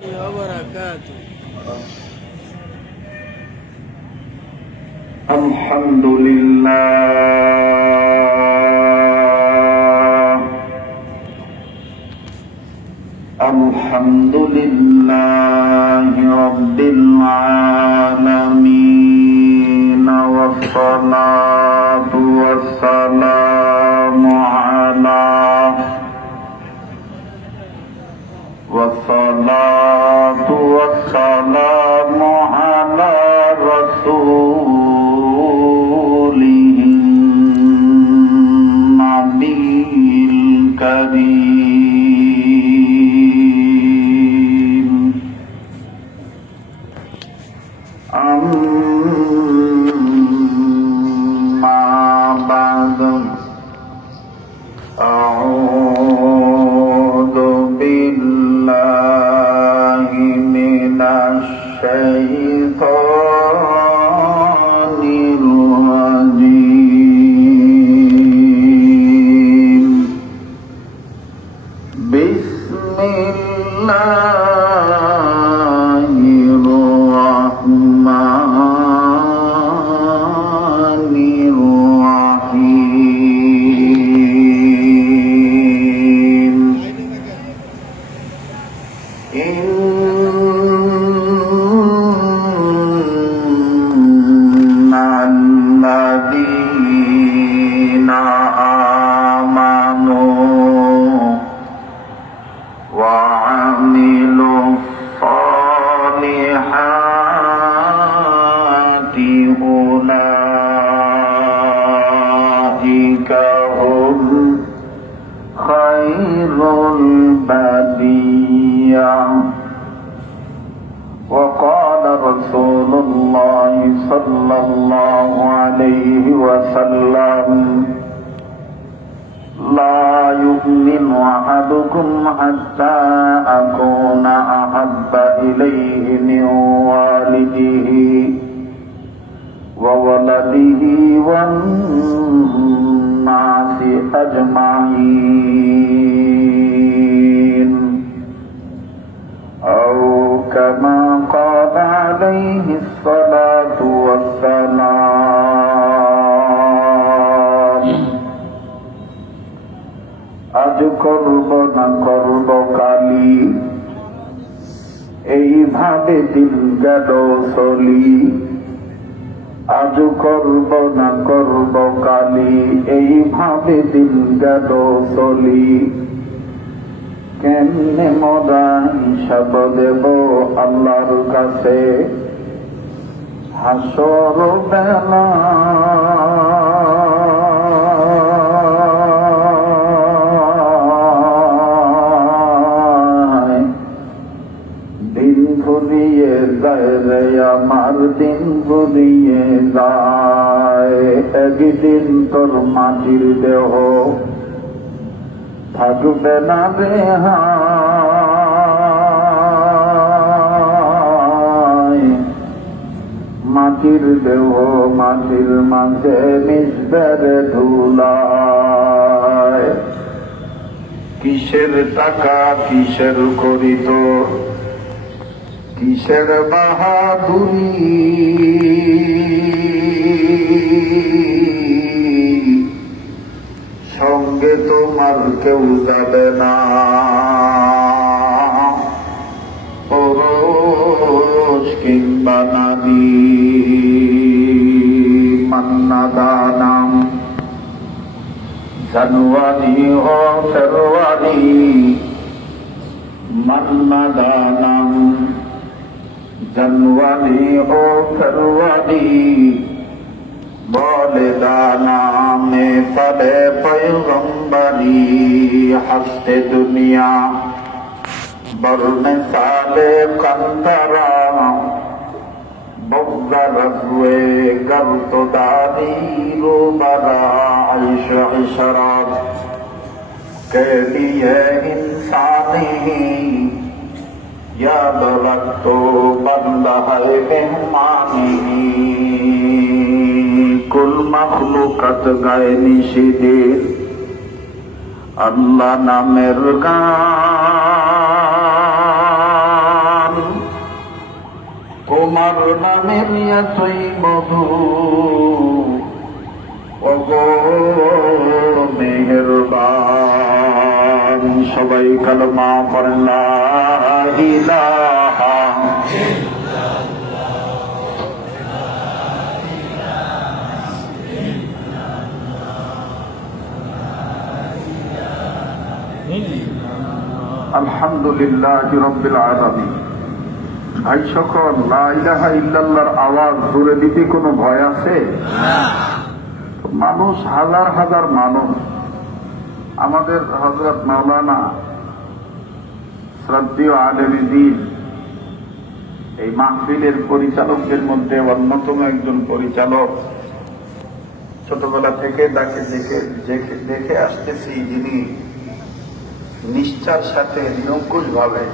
وبركاته. الحمد لله الحمد لله رب العالمين والصلاة والسلام على رسوله النبي الكريم أما بعد أعوذ بالله من الشيطان الرجيم بسم الله الرحمن الرحيم إن الذين آمنوا وعملوا الصالحات أولئك هم خير البرية. وقال رسول الله صلى الله عليه وسلم لا يؤمن أحدكم حتى أكون أحب إليه من والده وولده والناس أجمعين أو كما قال عليه الصلاة والسلام আজ করব না করব কালি এইভাবে দিন গেল চলি আজ করব না করব কালি এইভাবে দিন গেল চলি কেমনে মোরা হিসাব দেব আল্লাহর কাছে হাসর বেলা দিন ফুরিয়ে যায় রে আমার দিন ফুরিয়ে যায় একদিন তোর মাটির দেহ থাকবে না রে মাটির দেহ মাটির মাঝে মিশবে রে ধুলায় কিসের টাকা কিসের করিত কিসের বাহাদুরি সঙ্গে তোমার কেউ যাবে না পুরুষ কিংবা নারী মান্নাদানাম জানুয়ারি ও ফেব্রুয়ারি মান্নাদানাম জানুয়ারি ও ফেব্রুয়ারি বলে দানা মে পড়ে পয়গম্বরি হস্তে দুনিয়া বরনে সালে কন্তরা বগরজে গর্তদারি রোবরা আইশ ইশরাত কে লিয়ে ইনসানি याद रखो बंदा है मेहमानी कुल मखलूकत गए निशिदे আল্লাহ নামের গান তোমার নামের এতই মধু ওগো মেহেরবান। সবাই কালেমা পড়েন লা ইলাহা আলহামদুলিল্লাহি রাব্বিল আলামিন। ভাই সকল, লা ইলাহা ইল্লাল্লাহর আওয়াজ দূরে দিতে কোনো ভয় আছে? মানুষ হাজার হাজার মানুষ। আমাদের হযরত মাওলানা শ্রদ্ধেয় আলেমে দ্বীন এই মাহফিলের পরিচালকদের মধ্যে অন্যতম একজন পরিচালক। ছোটবেলা থেকে তাকে দেখে আসতেছি, যিনি নিষ্ঠার সাথে নিরঙ্কুশ ভাবে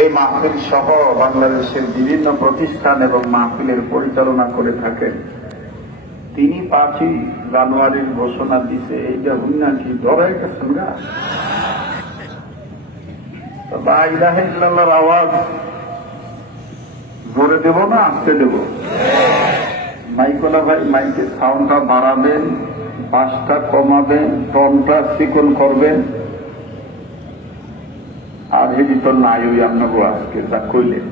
এই মাহফিল সহ বাংলাদেশের বিভিন্ন প্রতিষ্ঠান এবং মাহফিলের পরিচালনা করে থাকেন। তিনি 5ই জানুয়ারির ঘোষণা দিছে, এইটা হুন্না কি ধরে গেছেন না? লা ইলাহা ইল্লাল্লাহর আওয়াজ জোরে দেব না আস্তে দেব? মাইকওয়ালা ভাই মাইকের সাউন্ডটা বাড়াবেন, বাসটা কমাবেন, টনটা চিকন করবেন। আর হেবি তো নাই ওই আপনাকে আজকে যা কইলেন।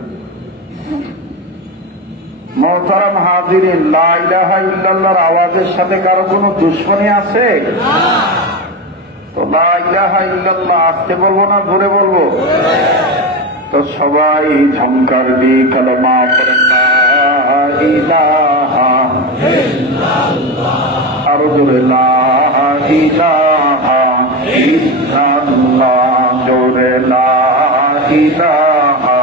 মোহতারাম হাজিরিন, লা ইলাহা ইল্লাল্লাহর আওয়াজের সাথে কারো কোনো দুশ্মনী আছে? তো লা ইলাহা ইল্লাল্লাহ আস্তে বলবো না জোরে বলবো? তো সবাই ঝংকার দিয়ে কালেমা পড়েন লা ইলাহা ইল্লাল্লাহ, আরো জোরে লা ইলাহা ইল্লাল্লাহ, জোরে লা ইলাহা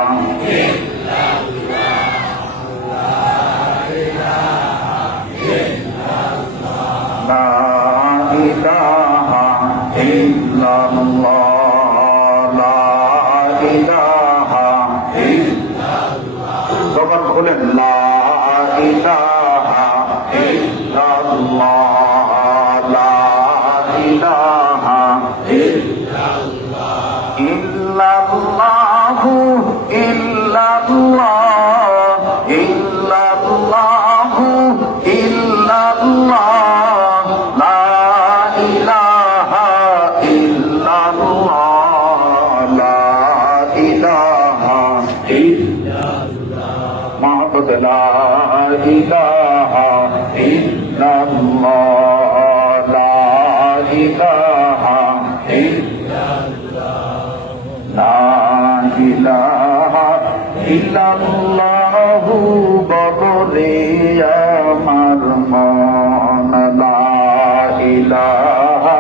সবার খোলেন লা ইলাহা ইল্লাল্লাহ, লা ইলাহা ইল্লাল্লাহু ইল্লাল্লাহ, ইল্লাল্লাহু ইল্লাল্লাহ, লা ইলাহা ইল্লাল্লাহ, লা ইলাহা মাহবুব, লা ইলাহা ইল্লাল্লাহ, লা ইলাহা লা ইলাহা ইল্লাল্লাহু বলে আমার মন, লা ইলাহা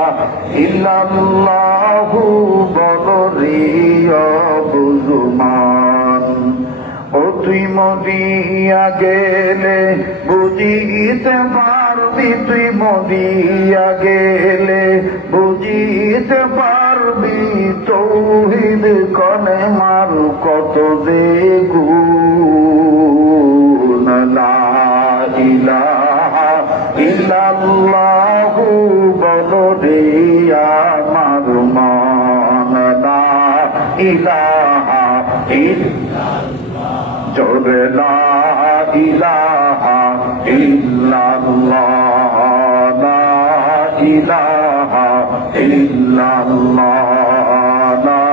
ইল্লাল্লাহু বলে বুঝুমান। ও তুই মদিয়া গেলে বুঝিতে পারবি, তুই মদিয়া গেলে বুঝিতে পারবি, তৌহিদ কলেমার কত যে গুণ। লা ইলাহা ইল্লাল্লাহু বলে আমার মন, লা ইলাহা জোরে লা ইলাহা ইল্লাল্লাহ, লা ইলাহা ইল্লাল্লাহ, লা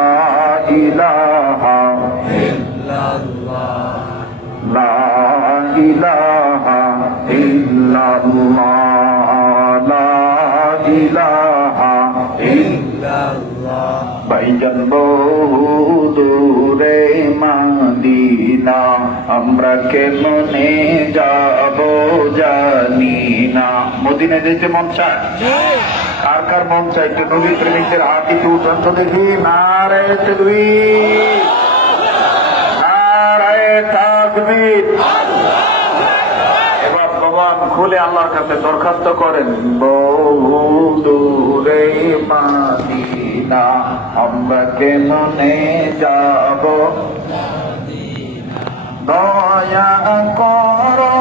ইলাহা ইল্লাল্লাহ, লা ইলাহা ইল্লাল্লাহ, লা ইলাহা ইল্লাল্লাহ। ভাইজান বহু দূরে মদিনা, আমরা কেমনে যাব জানি না। মদিনা যেতে মন চায়? কার কার মন চায়? একটু নবী প্রেমিকদের হাত একটু উঠান তো দেখি। নারায়ে তাকবীর, নারায়ে তাকবীর। এবার ভগবান খুলে আল্লাহর কাছে দরখাস্ত করেন, বহু দূরে মদিনা, আমরা কেমনে যাব, দয়া করো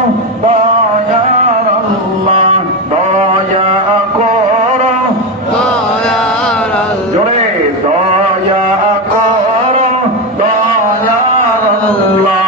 দয়ার আল্লাহ, দয়া করো দয়ার আল্লাহ, জোরে দয়া করো দয়ার আল্লাহ,